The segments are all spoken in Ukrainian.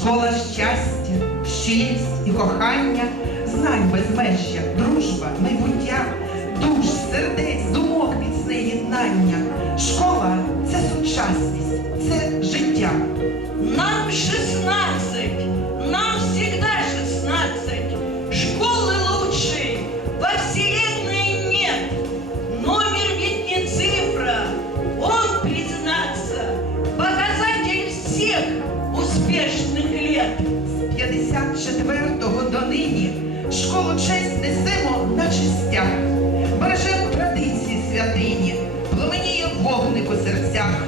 Школа щастя, щирість і кохання, знань безмежжя, дружба, майбуття, душ, сердець, думок міцне єднання. Школа це сучасність, це життя. Нам 16, успешных літ З 54-го до нині школу честь несемо на чистях. Бережемо традиції святині, пламеніє вогник у серцях.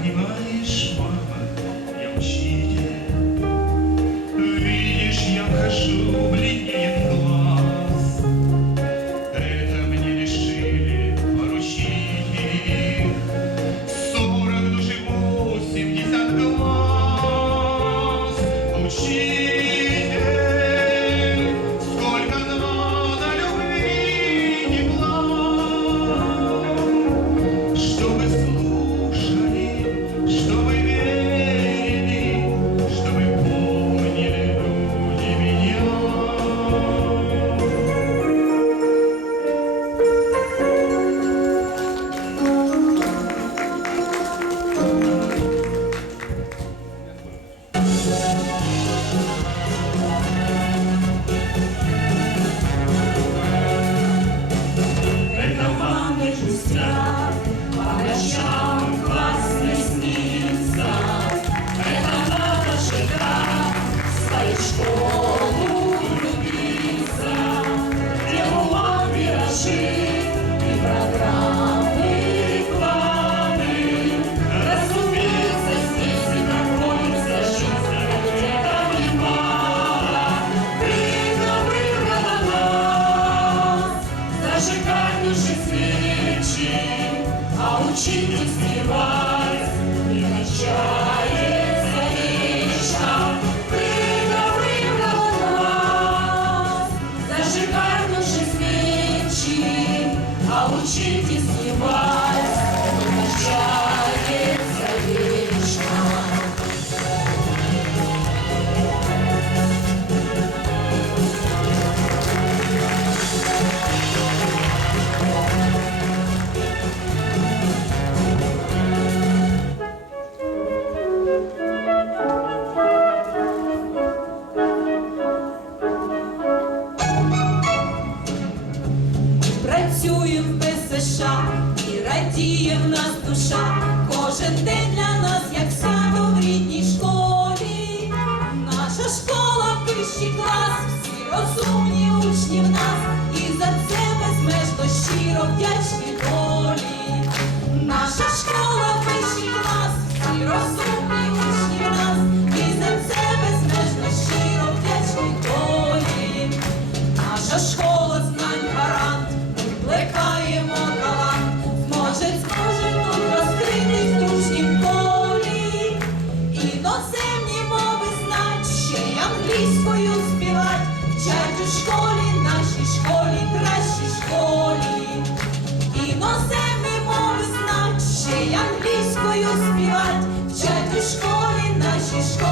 Розумні учні в нас, і за це безмежно щиро вдячні долі. Наша школа вищий клас, всі розумні учні в нас, і за це безмежно щиро вдячні долі. Наша школа знань гарант, ми плекаємо талант, зможе, зможе тут розкритись в дружнім полі. Іноземні мови знать, ще й англійською співать, вчать школі, нашій школі, кращій школі. Іноземні мови знать, ще й англійською співать, вчать у школі, нашій школі,